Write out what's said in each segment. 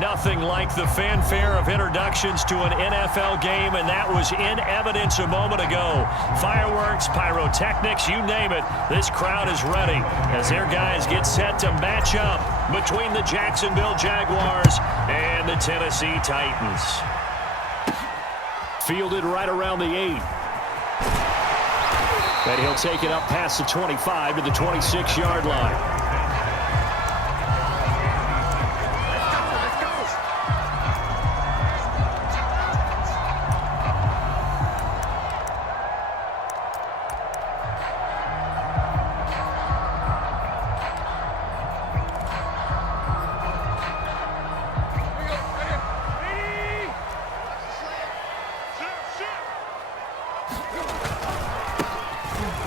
Nothing like the fanfare of introductions to an NFL game, and that was in evidence a moment ago. Fireworks, pyrotechnics, you name it. This crowd is ready as their guys get set to match up between the Jacksonville Jaguars and the Tennessee Titans. Fielded right around the 8. And he'll take it up past the 25 to the 26-yard line.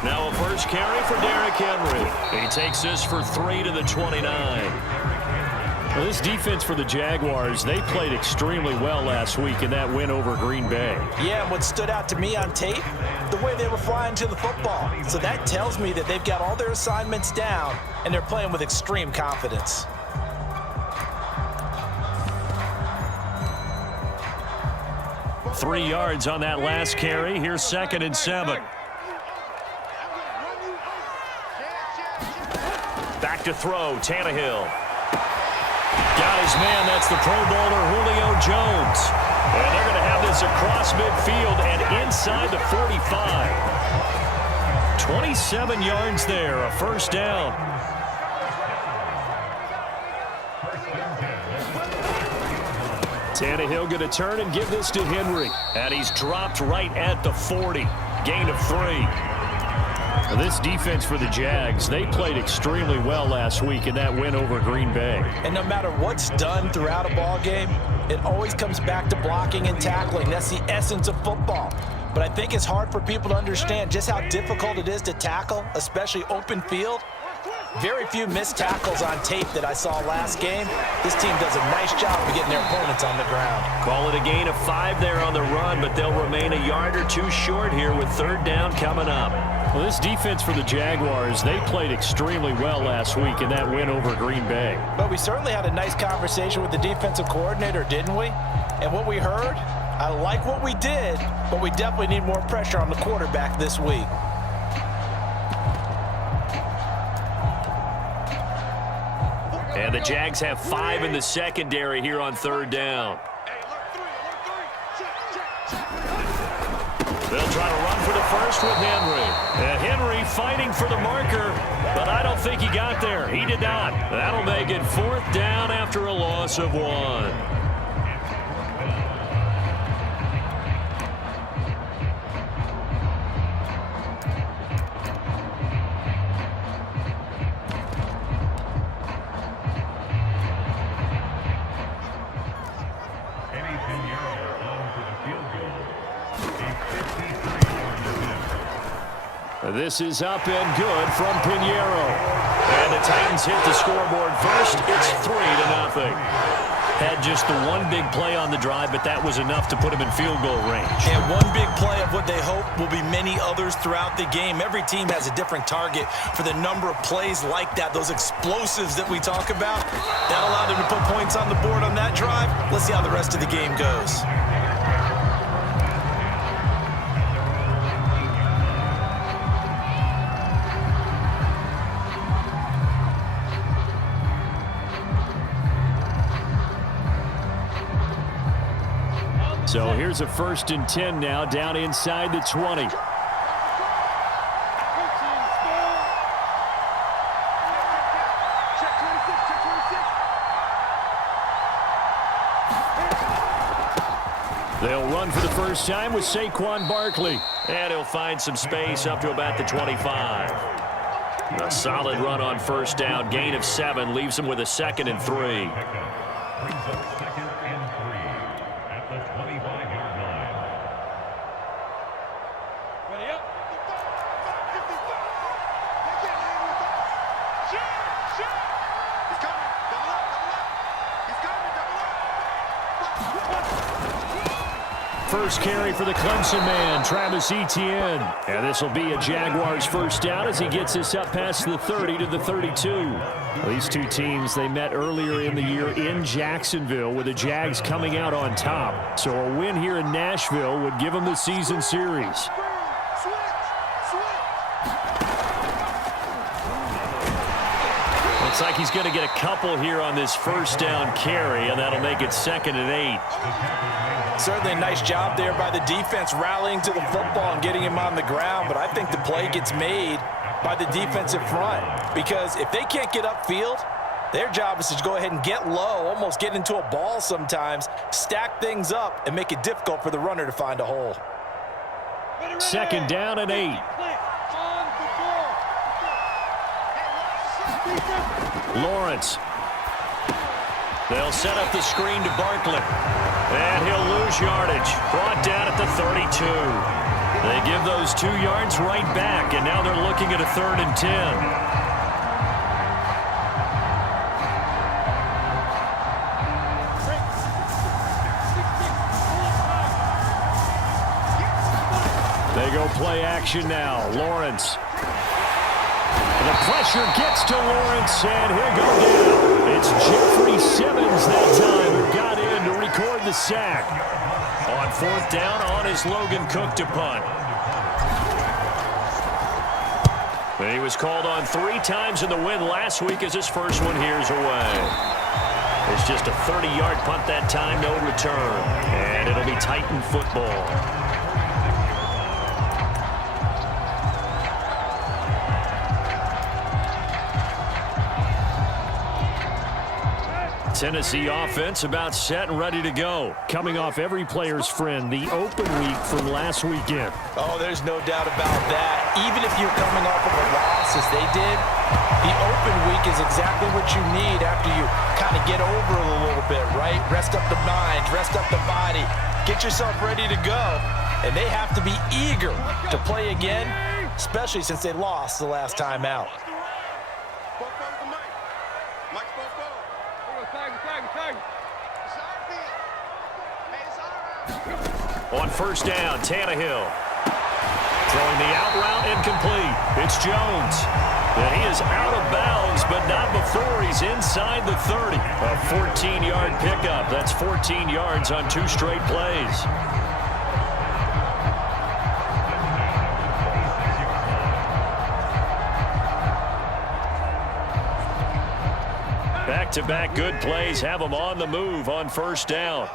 Now a first carry for Derrick Henry. He takes this for 3 to the 29. Well, this defense for the Jaguars, they played extremely well last week in that win over Green Bay. Yeah, and what stood out to me on tape, the way they were flying to the football. So that tells me that they've got all their assignments down, and they're playing with extreme confidence. Three yards on that last carry. Here's 2nd and 7. Back to throw, Tannehill. Got his man, that's the Pro Bowler Julio Jones. And they're going to have this across midfield and inside the 45. 27 yards there, a first down. Tannehill going to turn and give this to Henry. And he's dropped right at the 40. Gain of 3. This defense for the Jags, they played extremely well last week in that win over Green Bay. And no matter what's done throughout a ball game, it always comes back to blocking and tackling. That's the essence of football. But I think it's hard for people to understand just how difficult it is to tackle, especially open field. Very few missed tackles on tape that I saw last game. This team does a nice job of getting their opponents on the ground. Call it a gain of 5 there on the run, but they'll remain a yard or 2 short here with 3rd down coming up. Well, this defense for the Jaguars, they played extremely well last week in that win over Green Bay. But we certainly had a nice conversation with the defensive coordinator, didn't we? And what we heard, I like what we did, but we definitely need more pressure on the quarterback this week. And the Jags have 5 in the secondary here on 3rd down. They'll try to run for the first with Henry. And Henry fighting for the marker, but I don't think he got there. He did not. That'll make it 4th down after a loss of 1. This is up and good from Pinheiro. And the Titans hit the scoreboard first. It's 3-0. Had just the one big play on the drive, but that was enough to put him in field goal range. And one big play of what they hope will be many others throughout the game. Every team has a different target for the number of plays like that, those explosives that we talk about. That allowed them to put points on the board on that drive. Let's see how the rest of the game goes. So here's a 1st and 10 now, down inside the 20. They'll run for the first time with Saquon Barkley. And he'll find some space up to about the 25. A solid run on 1st down, gain of 7, leaves him with a 2nd and 3. first carry for the Clemson man, Travis Etienne. And this will be a Jaguars first down as he gets this up past the 30 to the 32. These two teams, they met earlier in the year in Jacksonville with the Jags coming out on top. So a win here in Nashville would give them the season series. Looks like he's going to get a couple here on this first down carry, and that'll make it 2nd and 8. Certainly a nice job there by the defense rallying to the football and getting him on the ground, but I think the play gets made by the defensive front because if they can't get upfield, their job is to go ahead and get low, almost get into a ball sometimes, stack things up, and make it difficult for the runner to find a hole. 2nd down and 8. Lawrence. They'll set up the screen to Barkley. And he'll lose yardage. Brought down at the 32. They give those 2 yards right back, and now they're looking at a 3rd and 10. They go play action now. Lawrence. The pressure gets to Lawrence, and he'll go down. It's Jeffrey Simmons that time who got in to record the sack. On 4th down, on is Logan Cook to punt. He was called on 3 times in the win last week as his first one here's away. It's just a 30-yard punt that time, no return. And it'll be Titan football. Tennessee offense about set and ready to go. Coming off every player's friend, the open week from last weekend. Oh, there's no doubt about that. Even if you're coming off of a loss as they did, the open week is exactly what you need after you kind of get over it a little bit, right? Rest up the mind, rest up the body, get yourself ready to go. And they have to be eager to play again, especially since they lost the last time out. On 1st down, Tannehill. Throwing the out route incomplete. It's Jones. And he is out of bounds, but not before he's inside the 30. A 14-yard pickup. That's 14 yards on 2 straight plays. Back-to-back good plays have them on the move on 1st down.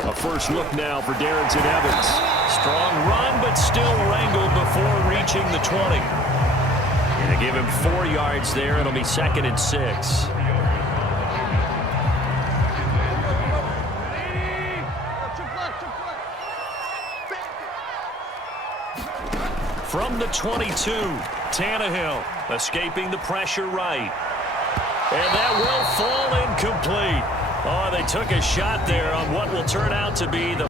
A first look now for Darrington Evans. Strong run, but still wrangled before reaching the 20. Going to give him 4 yards there. It'll be 2nd and 6. From the 22, Tannehill escaping the pressure right. And that will fall incomplete. Oh, they took a shot there on what will turn out to be the...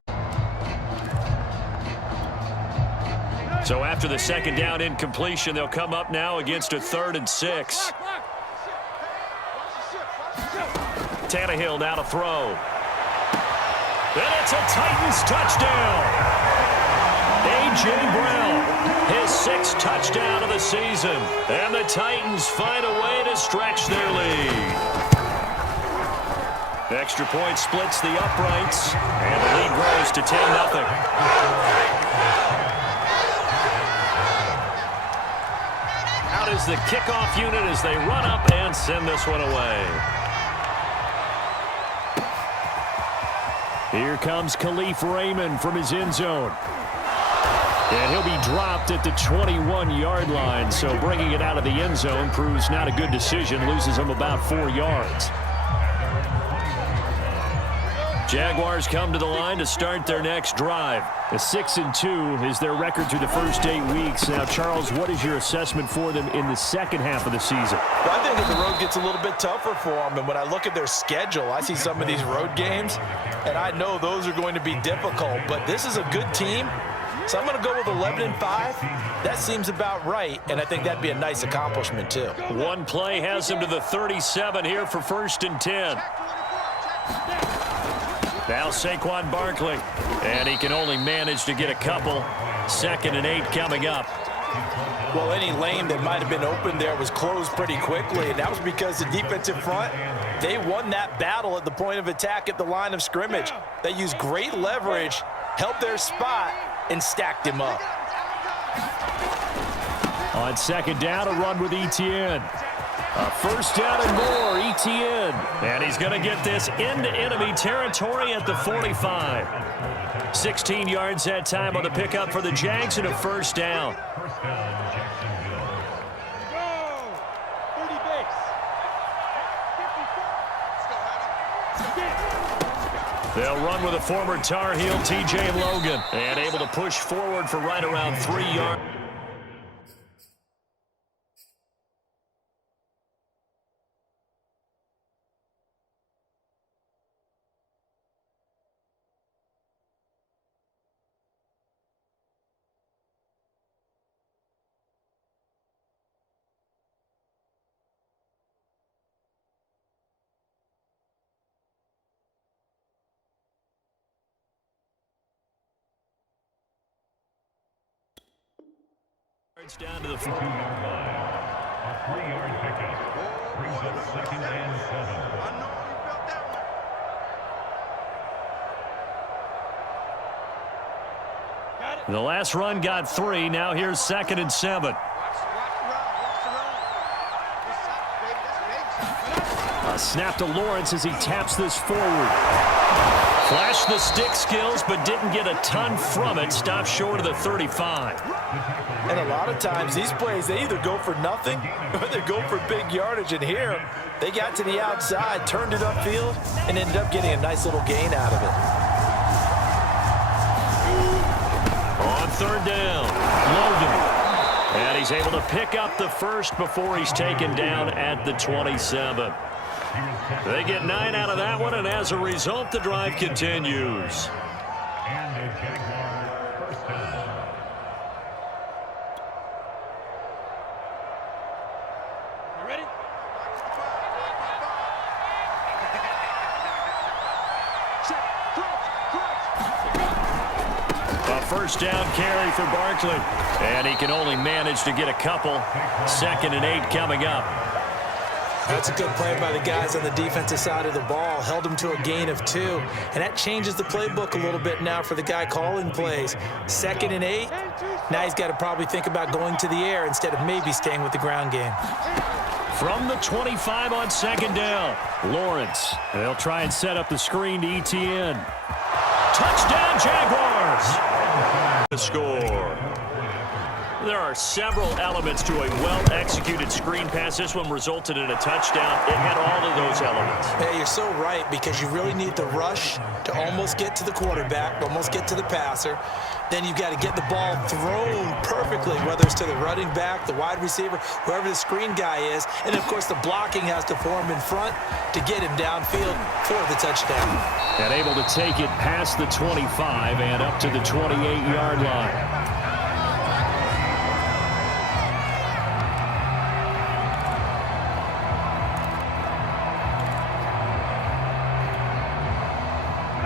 So after the 2nd down incompletion, they'll come up now against a 3rd and 6. Tannehill now to throw. And it's a Titans touchdown. A.J. Brown, his 6th touchdown of the season. And the Titans find a way to stretch their lead. Extra point splits the uprights, and the lead grows to 10-0. Out is the kickoff unit as they run up and send this one away. Here comes Khalif Raymond from his end zone. And he'll be dropped at the 21-yard line, so bringing it out of the end zone proves not a good decision, loses him about 4 yards. Jaguars come to the line to start their next drive. A 6-2 is their record through the first 8 weeks. Now, Charles, what is your assessment for them in the second half of the season? Well, I think that the road gets a little bit tougher for them. And when I look at their schedule, I see some of these road games, and I know those are going to be difficult. But this is a good team, so I'm going to go with 11-5. That seems about right, and I think that'd be a nice accomplishment, too. One play has them to the 37 here for 1st and 10. Now Saquon Barkley. And he can only manage to get a couple. 2nd and 8 coming up. Well, any lane that might have been open there was closed pretty quickly, and that was because the defensive front, they won that battle at the point of attack at the line of scrimmage. They used great leverage, held their spot, and stacked him up. On 2nd down, a run with Etienne. A 1st down and more, Etienne. And he's going to get this into enemy territory at the 45. 16 yards that time on the pickup for the Jags and a 1st down. They'll run with a former Tar Heel, T.J. Logan, and able to push forward for right around 3 yards. Down to the 4. A 3-yard pickup brings up 2nd and 7. The last run got 3. Now here's 2nd and 7. A snap to Lawrence as he taps this forward. Flashed the stick skills, but didn't get a ton from it. Stopped short of the 35. And a lot of times, these plays, they either go for nothing or they go for big yardage. And here, they got to the outside, turned it upfield, and ended up getting a nice little gain out of it. On 3rd down, Logan. And he's able to pick up the 1st before he's taken down at the 27. They get 9 out of that one, and as a result, the drive continues. And a Jaguar 1st down. You ready? A 1st down carry for Barkley, and he can only manage to get a couple. 2nd and 8 coming up. That's a good play by the guys on the defensive side of the ball. Held them to a gain of 2. And that changes the playbook a little bit now for the guy calling plays. 2nd and 8. Now he's got to probably think about going to the air instead of maybe staying with the ground game. From the 25 on 2nd down, Lawrence. They'll try and set up the screen to Etienne. Touchdown, Jaguars! The score. There are several elements to a well-executed screen pass. This one resulted in a touchdown. It had all of those elements. Yeah, you're so right, because you really need the rush to almost get to the quarterback, almost get to the passer. Then you've got to get the ball thrown perfectly, whether it's to the running back, the wide receiver, whoever the screen guy is. And, of course, the blocking has to form in front to get him downfield for the touchdown. And able to take it past the 25 and up to the 28-yard line.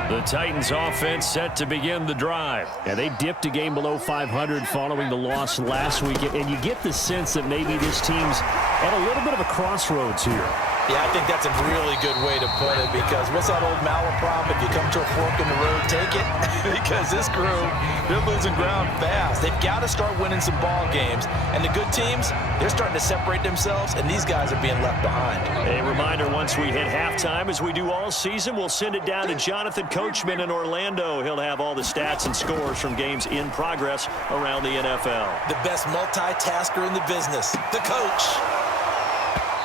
The Titans offense set to begin the drive. And they dipped a game below 500 following the loss last week. And you get the sense that maybe this team's at a little bit of a crossroads here. Yeah, I think that's a really good way to put it, because what's that old malaprop? If you come to a fork in the road, take it. Because this crew, they're losing ground fast. They've got to start winning some ball games. And the good teams, they're starting to separate themselves, and these guys are being left behind. A reminder, once we hit halftime, as we do all season, we'll send it down to Jonathan Coachman in Orlando. He'll have all the stats and scores from games in progress around the NFL. The best multitasker in the business, the coach.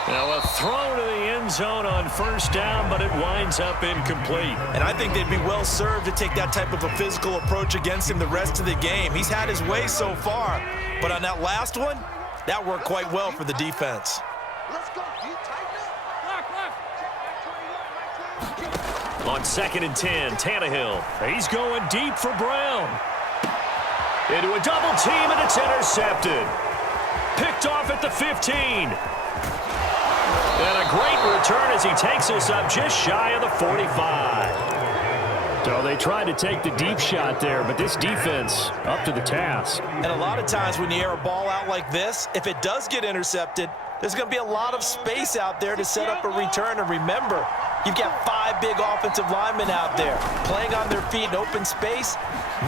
Now a throw to the end zone on 1st down, but it winds up incomplete. And I think they'd be well served to take that type of a physical approach against him the rest of the game. He's had his way so far, but on that last one, that worked quite well for the defense. Let's go. On 2nd and 10, Tannehill. He's going deep for Brown. Into a double team, and it's intercepted. Picked off at the 15. And a great return as he takes us up just shy of the 45. So they tried to take the deep shot there, but this defense up to the task. And a lot of times when you air a ball out like this, if it does get intercepted, there's going to be a lot of space out there to set up a return. And remember, you've got 5 big offensive linemen out there playing on their feet in open space.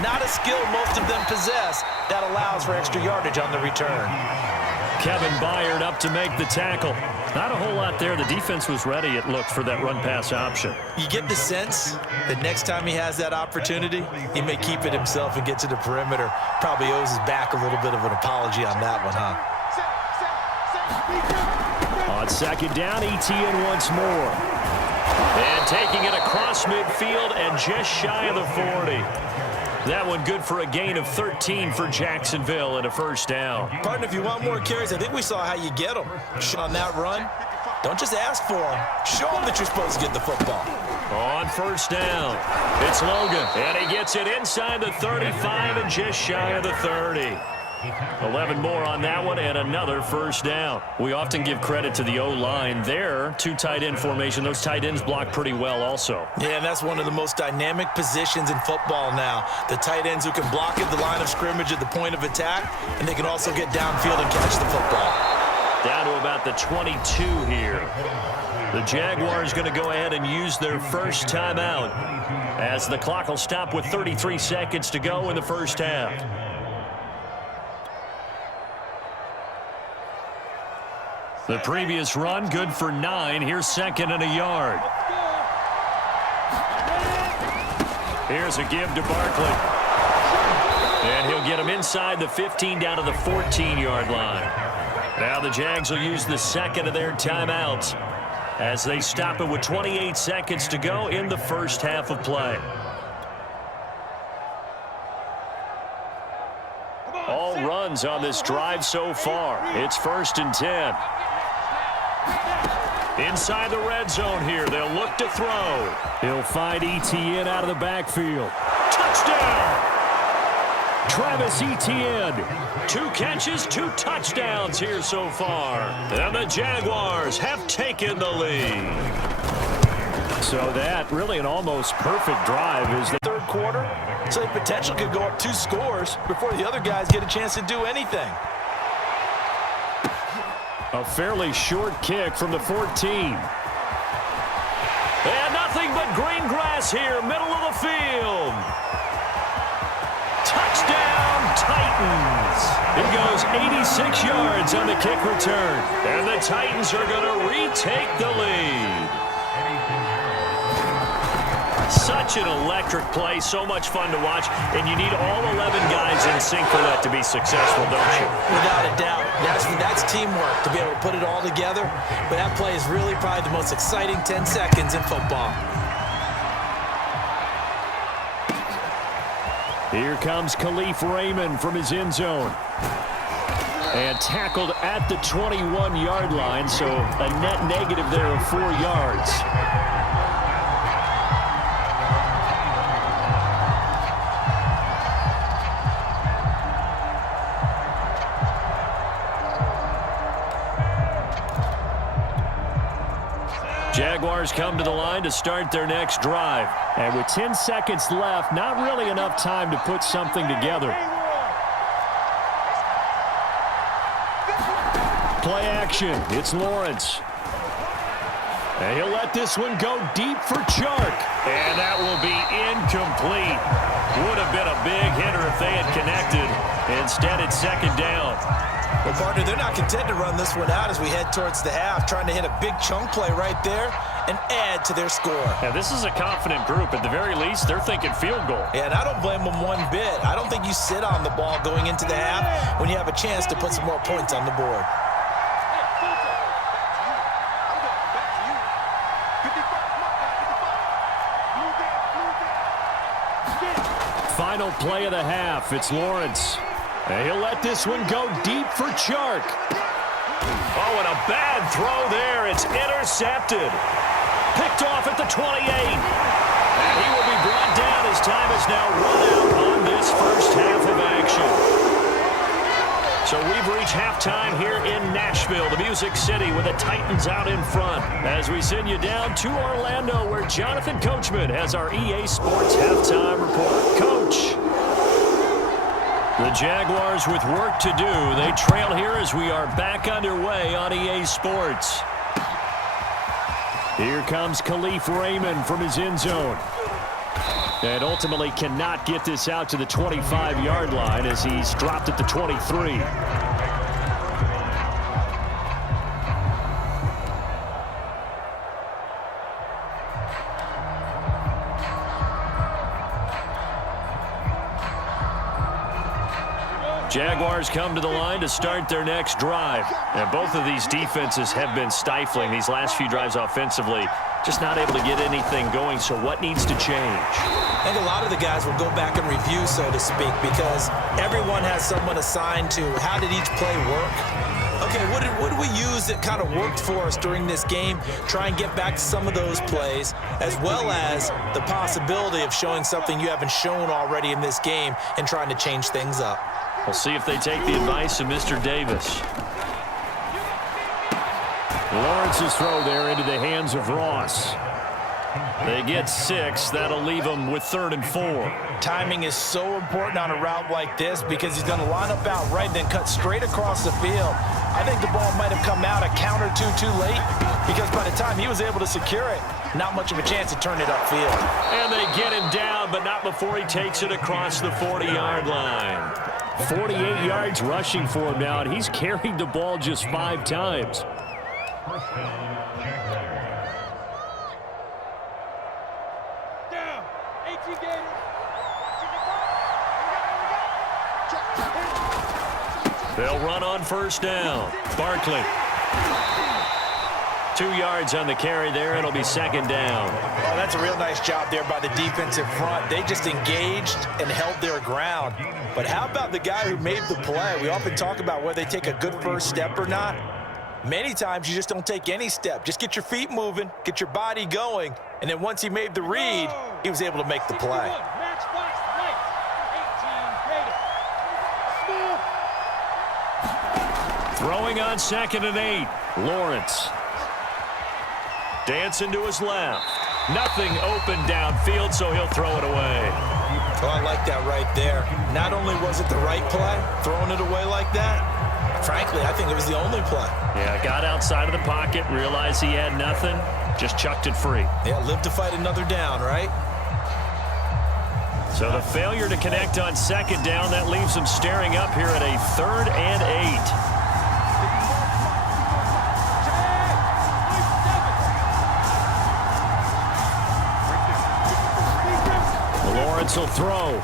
Not a skill most of them possess that allows for extra yardage on the return. Kevin Byard up to make the tackle. Not a whole lot there. The defense was ready, it looked, for that run-pass option. You get the sense that next time he has that opportunity, he may keep it himself and get to the perimeter. Probably owes his back a little bit of an apology on that one, huh? On second down, ETN once more. And taking it across midfield and just shy of the 40. That one good for a gain of 13 for Jacksonville and a first down. Partner, if you want more carries, I think we saw how you get them. On that run, don't just ask for them. Show them that you're supposed to get the football. On first down, it's Logan, and he gets it inside the 35 and just shy of the 30. 11 more on that one and another first down. We often give credit to the O-line there. 2 tight end formation. Those tight ends block pretty well also. Yeah, and that's one of the most dynamic positions in football now. The tight ends who can block at the line of scrimmage at the point of attack, and they can also get downfield and catch the football. Down to about the 22 here. The Jaguars going to go ahead and use their first timeout as the clock will stop with 33 seconds to go in the first half. The previous run, good for 9. Here's second and a yard. Here's a give to Barkley. And he'll get him inside the 15 down to the 14-yard line. Now the Jags will use the second of their timeouts as they stop it with 28 seconds to go in the first half of play. All runs on this drive so far. It's 1st and 10. Inside the red zone here, they'll look to throw. He'll find ETN out of the backfield. Touchdown! Travis Etienne. 2 catches, 2 touchdowns here so far. And the Jaguars have taken the lead. So that really an almost perfect drive is the third quarter. So the potential could go up 2 scores before the other guys get a chance to do anything. a fairly short kick from the 14. And nothing but green grass here, middle of the field. Touchdown, Titans. It goes 86 yards on the kick return. And the Titans are going to retake the lead. Such an electric play, so much fun to watch, and you need all 11 guys in sync for that to be successful, don't you? Without a doubt. That's teamwork to be able to put it all together, but that play is really probably the most exciting 10 seconds in football. Here comes Khalif Raymond from his end zone. And tackled at the 21-yard line, so a net negative there of 4 yards. Jaguars come to the line to start their next drive. And with 10 seconds left, not really enough time to put something together. Play action. It's Lawrence. And he'll let this one go deep for Chark. And that will be incomplete. Would have been a big hitter if they had connected. Instead, it's second down. Well, partner, they're not content to run this one out as we head towards the half, trying to hit a big chunk play right there and add to their score. Yeah, this is a confident group. At the very least, they're thinking field goal. Yeah, and I don't blame them one bit. I don't think you sit on the ball going into the half when you have a chance to put some more points on the board. Final play of the half. It's Lawrence. And he'll let this one go deep for Chark. Oh, and a bad throw there. It's intercepted. Picked off at the 28. And he will be brought down as time is now run out on this first half of action. So we've reached halftime here in Nashville. Nashville to Music City with the Titans out in front as we send you down to Orlando where Jonathan Coachman has our EA Sports halftime report. Coach. The Jaguars with work to do. They trail here as we are back underway on EA Sports. Here comes Khalif Raymond from his end zone. And ultimately cannot get this out to the 25-yard line as he's dropped at the 23. Jaguars come to the line to start their next drive. And both of these defenses have been stifling these last few drives offensively. Just not able to get anything going, so what needs to change? I think a lot of the guys will go back and review, so to speak, because everyone has someone assigned to how did each play work. Okay, what did we use that kind of worked for us during this game? Try and get back to some of those plays, as well as the possibility of showing something you haven't shown already in this game and trying to change things up. We'll see if they take the advice of Mr. Davis. Lawrence's throw there into the hands of Ross. They get 6. That'll leave them with 3rd and 4. Timing is so important on a route like this because he's going to line up out right and then cut straight across the field. I think the ball might have come out a count or two too late because by the time he was able to secure it, not much of a chance to turn it upfield. And they get him down, but not before he takes it across the 40-yard line. 48 yards rushing for him now, and he's carried the ball just 5 times. First down, Jaguars. Down. 18 Gators. They'll run on first down. Barkley. 2 yards on the carry there. It'll be 2nd down. Oh, that's a real nice job there by the defensive front. They just engaged and held their ground. But how about the guy who made the play? We often talk about whether they take a good first step or not. Many times you just don't take any step. Just get your feet moving, get your body going, and then once he made the read, he was able to make the play. Matchbox light. 18 Gators. Throwing on 2nd and 8. Lawrence. Dancing to his left. Nothing open downfield, so he'll throw it away. Oh, I like that right there. Not only was it the right play, throwing it away like that, frankly, I think it was the only play. Yeah, got outside of the pocket, realized he had nothing, just chucked it free. Yeah, live to fight another down, right? So the failure to connect on 2nd down, that leaves them staring up here at a 3rd and 8. Lawrence will throw.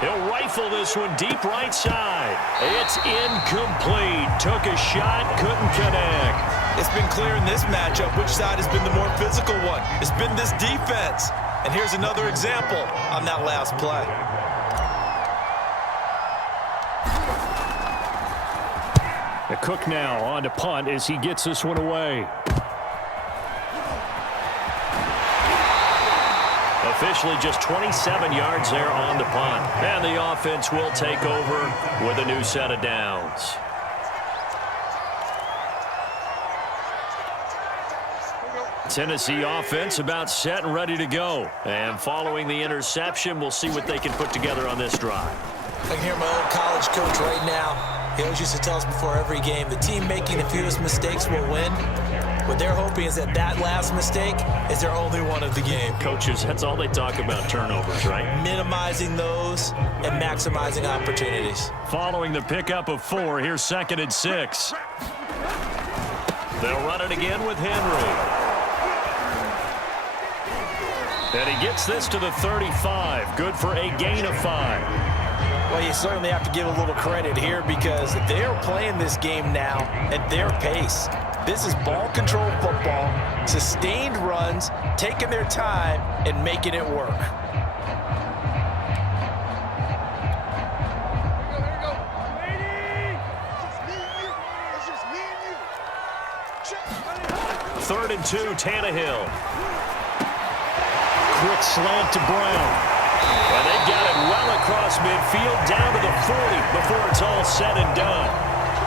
He'll rifle this one deep right side. It's incomplete. Took a shot, couldn't connect. It's been clear in this matchup which side has been the more physical one. It's been this defense. And here's another example on that last play. The Cook now on to punt as he gets this one away. Officially just 27 yards there on the punt. And the offense will take over with a new set of downs. Tennessee offense about set and ready to go. And following the interception, we'll see what they can put together on this drive. I can hear my old college coach right now. He always used to tell us before every game, the team making the fewest mistakes will win. What they're hoping is that that last mistake is their only one of the game. Coaches, that's all they talk about, turnovers, right? Minimizing those and maximizing opportunities. Following the pickup of 4, here's 2nd and 6. They'll run it again with Henry. And he gets this to the 35. Good for a gain of 5. Well, you certainly have to give a little credit here because they are playing this game now at their pace. This is ball control football, sustained runs, taking their time and making it work. Third and 2, Tannehill. Quick slant to Brown. And they got it well across midfield, down to the 40 before it's all said and done.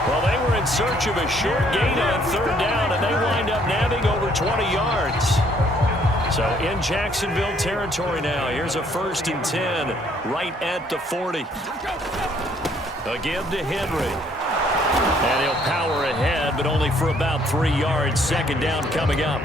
Well, they were in search of a short gain on third down, and they wind up nabbing over 20 yards. So in Jacksonville territory now. Here's a 1st and 10 right at the 40. A give to Henry. And he'll power ahead, but only for about 3 yards. 2nd down coming up.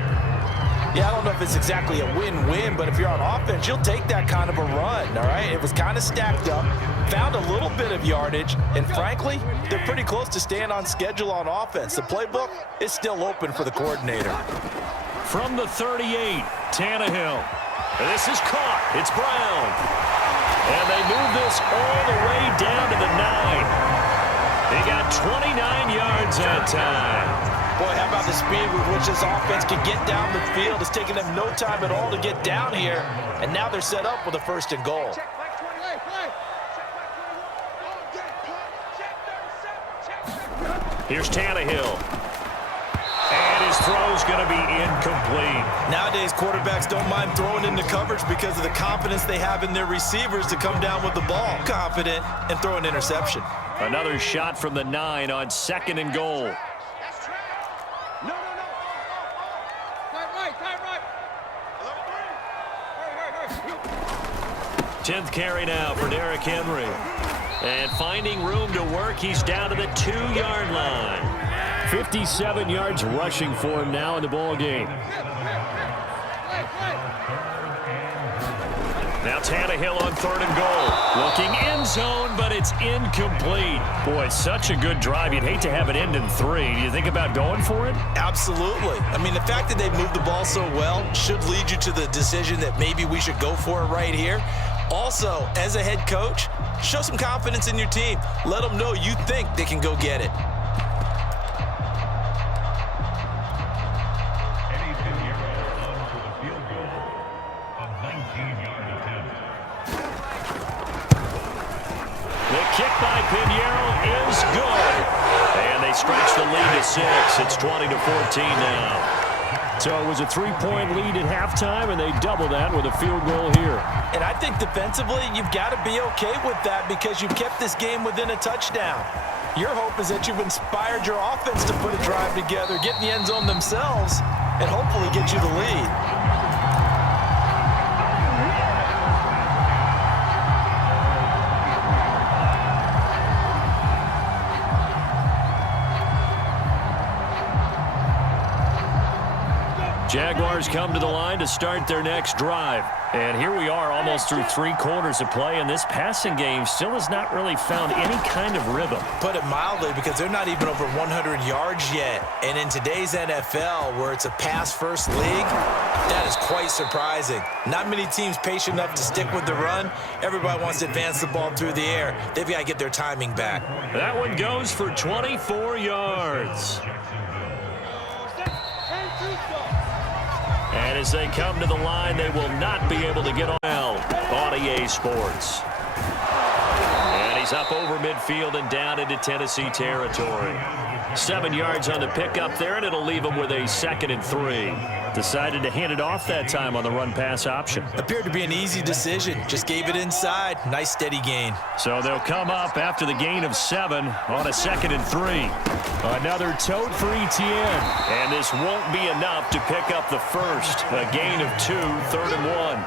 Yeah, I don't know if it's exactly a win-win, but if you're on offense, you'll take that kind of a run, all right? It was kind of stacked up, found a little bit of yardage, and frankly, they're pretty close to staying on schedule on offense. The playbook is still open for the coordinator. From the 38, Tannehill. This is caught. It's Brown. And they move this all the way down to the 9. He got 29 yards that time. Boy, how about the speed with which this offense can get down the field? It's taking them no time at all to get down here, and now they're set up with a 1st and goal. Here's Tannehill. And his throw's going to be incomplete. Nowadays, quarterbacks don't mind throwing into coverage because of the confidence they have in their receivers to come down with the ball. Confident and throw an interception. Another shot from the 9 on 2nd and goal. No. Time right. 10th carry now for Derrick Henry. And finding room to work, he's down to the 2-yard line. 57 yards rushing for him now in the ball game. Now Tannehill on 3rd and goal. Looking end zone, but it's incomplete. Boy, such a good drive. You'd hate to have it end in 3. Do you think about going for it? Absolutely. I mean, the fact that they've moved the ball so well should lead you to the decision that maybe we should go for it right here. Also, as a head coach, show some confidence in your team. Let them know you think they can go get it. Eddie Pinheiro on for the field goal. A 19-yard attempt. The kick by Pinheiro is good. And they stretch the lead to 6. It's 20-14 now. So it was a 3-point lead at halftime, and they double that with a field goal here. And I think defensively, you've got to be okay with that because you've kept this game within a touchdown. Your hope is that you've inspired your offense to put a drive together, get in the end zone themselves, and hopefully get you the lead. Jaguars come to the line to start their next drive. And here we are almost through 3 quarters of play, and this passing game still has not really found any kind of rhythm. Put it mildly, because they're not even over 100 yards yet. And in today's NFL, where it's a pass-first league, that is quite surprising. Not many teams patient enough to stick with the run. Everybody wants to advance the ball through the air. They've got to get their timing back. That one goes for 24 yards. And as they come to the line, they will not be able to get on EA Sports. And he's up over midfield and down into Tennessee territory. 7 yards on the pickup there, and it'll leave him with a 2nd and 3. Decided to hand it off that time on the run-pass option. Appeared to be an easy decision. Just gave it inside. Nice, steady gain. So they'll come up after the gain of 7 on a 2nd and 3. Another tote for Etienne. And this won't be enough to pick up the first. A gain of 2, 3rd and 1.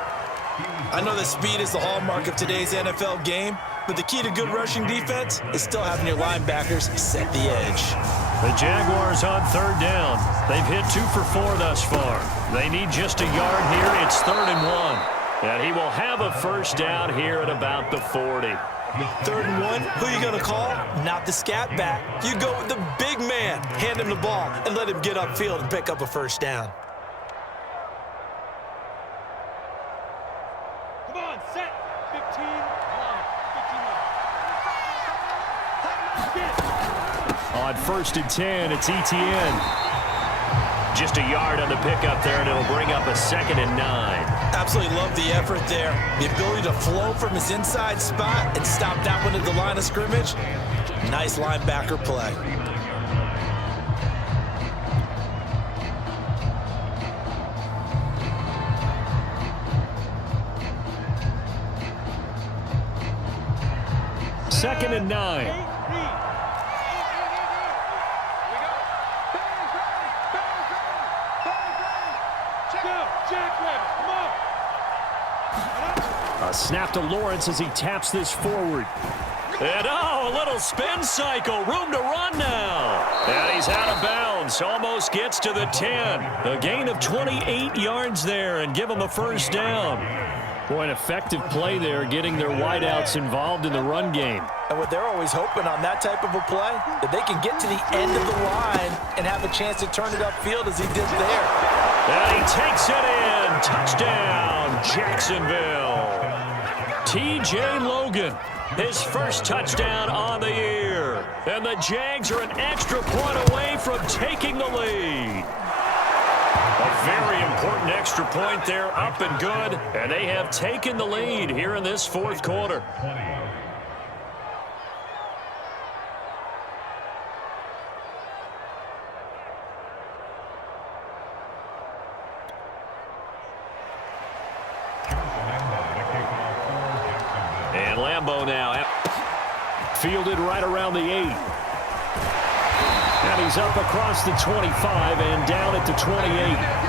I know that speed is the hallmark of today's NFL game, but the key to good rushing defense is still having your linebackers set the edge. The Jaguars on 3rd down. They've hit 2 for 4 thus far. They need just a yard here. It's 3rd and 1. And he will have a first down here at about the 40. 3rd and 1, who are you going to call? Not the scat back. You go with the big man. Hand him the ball and let him get upfield and pick up a first down. Come on, set. 15, line. 15 line. On 1st and 10, it's Etienne. Just a yard on the pickup there, and it'll bring up a 2nd and 9. Absolutely love the effort there. The ability to flow from his inside spot and stop that one at the line of scrimmage. Nice linebacker play. Second and 9. Jackrabbit, come on. A snap to Lawrence as he taps this forward. And a little spin cycle. Room to run now. And he's out of bounds. Almost gets to the 10. A gain of 28 yards there and give him a first down. Boy, an effective play there, getting their wideouts involved in the run game. And what they're always hoping on that type of a play, that they can get to the end of the line and have a chance to turn it upfield as he did there. And he takes it in. Touchdown, Jacksonville. T.J. Logan, his first touchdown on the year. And the Jags are an extra point away from taking the lead. A very important extra point there, up and good. And they have taken the lead here in this fourth quarter. And Lambeau now. Fielded right around the 8. And he's up across the 25 and down at the 28.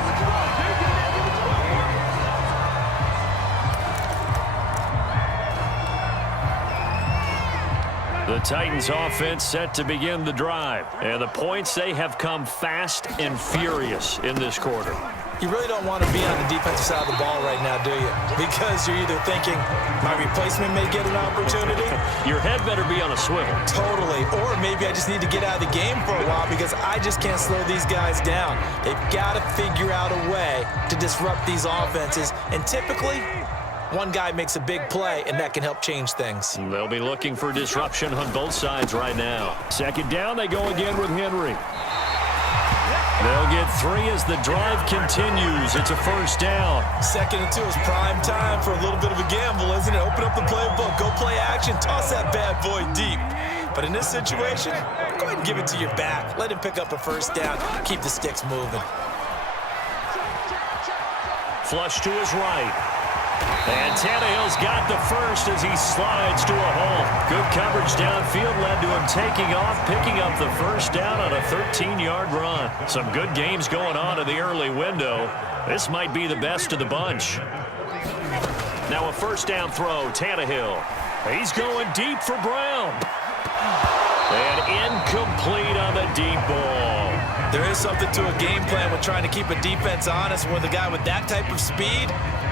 The Titans offense set to begin the drive. And the points, they have come fast and furious in this quarter. You really don't want to be on the defensive side of the ball right now, do you? Because you're either thinking, my replacement may get an opportunity. Your head better be on a swivel. Totally. Or maybe I just need to get out of the game for a while because I just can't slow these guys down. They've got to figure out a way to disrupt these offenses. And typically, one guy makes a big play, and that can help change things. They'll be looking for disruption on both sides right now. Second down, they go again with Henry. They'll get 3 as the drive continues. It's a first down. 2nd and 2 is prime time for a little bit of a gamble, isn't it? Open up the playbook, go play action, toss that bad boy deep. But in this situation, go ahead and give it to your back. Let him pick up a first down. Keep the sticks moving. Flush to his right. And Tannehill's got the first as he slides to a hole. Good coverage downfield led to him taking off, picking up the first down on a 13-yard run. Some good games going on in the early window. This might be the best of the bunch. Now a first down throw, Tannehill. He's going deep for Brown. And incomplete on the deep ball. There is something to a game plan with trying to keep a defense honest. With a guy with that type of speed,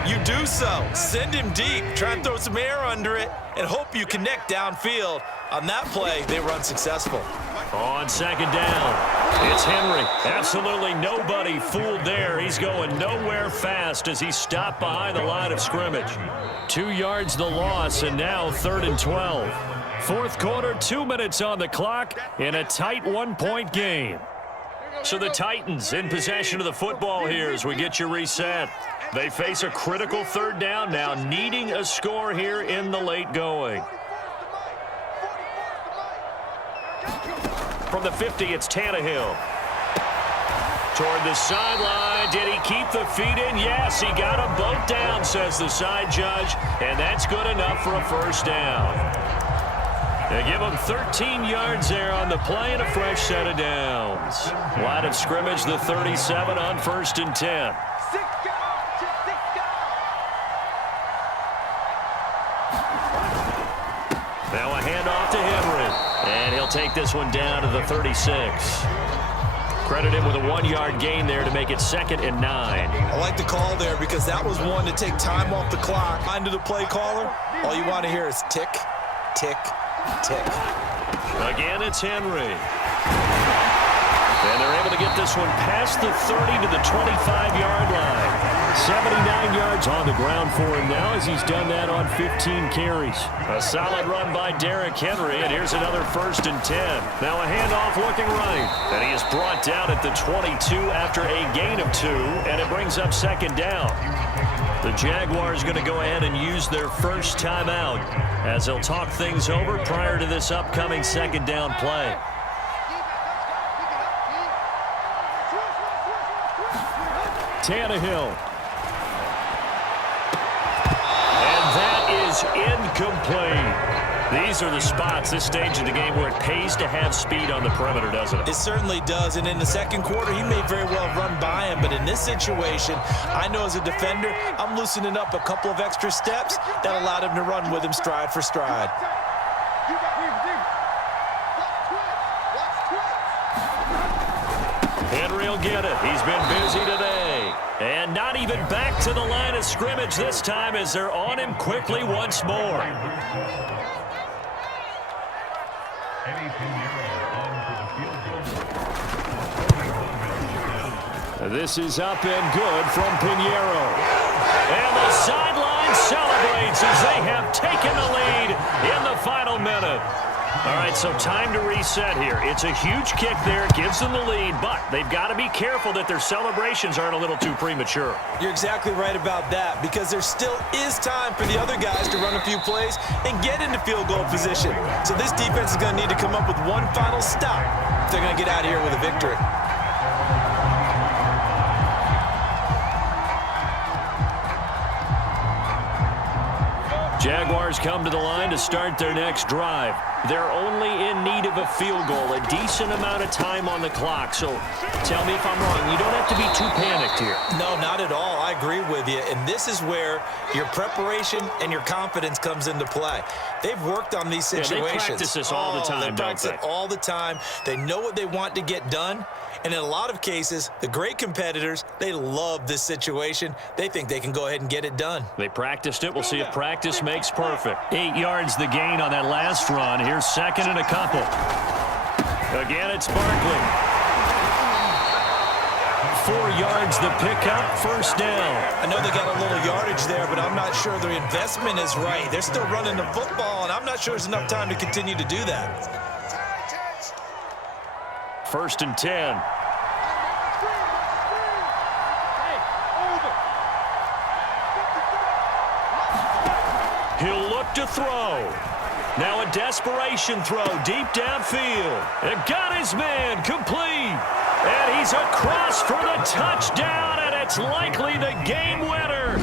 you do so. Send him deep, try and throw some air under it, and hope you connect downfield. On that play, they were unsuccessful. On second down, it's Henry. Absolutely nobody fooled there. He's going nowhere fast as he stopped behind the line of scrimmage. 2 yards the loss, and now 3rd and 12. Fourth quarter, 2 minutes on the clock in a tight 1-point game. So the Titans in possession of the football here as we get you reset. They face a critical 3rd down now, needing a score here in the late going. From the 50, it's Tannehill. Toward the sideline. Did he keep the feet in? Yes, he got them both down, says the side judge. And that's good enough for a first down. They give him 13 yards there on the play and a fresh set of downs. Line of scrimmage, the 37 on 1st and 10. Now a handoff to Henry. And he'll take this one down to the 36. Credit him with a 1-yard gain there to make it 2nd and 9. I like the call there because that was one to take time off the clock. Onto the play caller, all you want to hear is tick, tick, tick. Again, it's Henry. And they're able to get this one past the 30 to the 25-yard line. 79 yards on the ground for him now as he's done that on 15 carries. A solid run by Derrick Henry, and here's another 1st and 10. Now a handoff looking right. And he is brought down at the 22 after a gain of 2, and it brings up 2nd down. The Jaguars going to go ahead and use their first timeout as they'll talk things over prior to this upcoming 2nd down play. Tannehill. And that is incomplete. These are the spots, this stage of the game, where it pays to have speed on the perimeter, doesn't it? It certainly does, and in the second quarter, he may very well run by him, but in this situation, I know as a defender, I'm loosening up a couple of extra steps that allowed him to run with him stride for stride. Henry will get it. He's been busy today. And not even back to the line of scrimmage this time as they're on him quickly once more. This is up and good from Pinheiro. And the sideline celebrates as they have taken the lead in the final minute. All right, so time to reset here. It's a huge kick there. It gives them the lead, but they've got to be careful that their celebrations aren't a little too premature. You're exactly right about that, because there still is time for the other guys to run a few plays and get into field goal position. So this defense is going to need to come up with one final stop if they're going to get out of here with a victory. Jaguars come to the line to start their next drive. They're only in need of a field goal, a decent amount of time on the clock. So tell me if I'm wrong. You don't have to be too panicked here. No, not at all. I agree with you. And this is where your preparation and your confidence comes into play. They've worked on these situations. Yeah, they practice this all the time, They practice don't it they? all the time. They know what they want to get done. And in a lot of cases, the great competitors, they love this situation. They think they can go ahead and get it done. They practiced it. We'll see if practice makes perfect. 8 yards the gain on that last run. Here's second and a couple. Again, it's Barkley. 4 yards the pickup, first down. I know they got a little yardage there, but I'm not sure their investment is right. They're still running the football, and I'm not sure there's enough time to continue to do that. First and 10. He'll look to throw. Now a desperation throw deep downfield. And got his man complete. And he's across for the touchdown, and it's likely the game winner.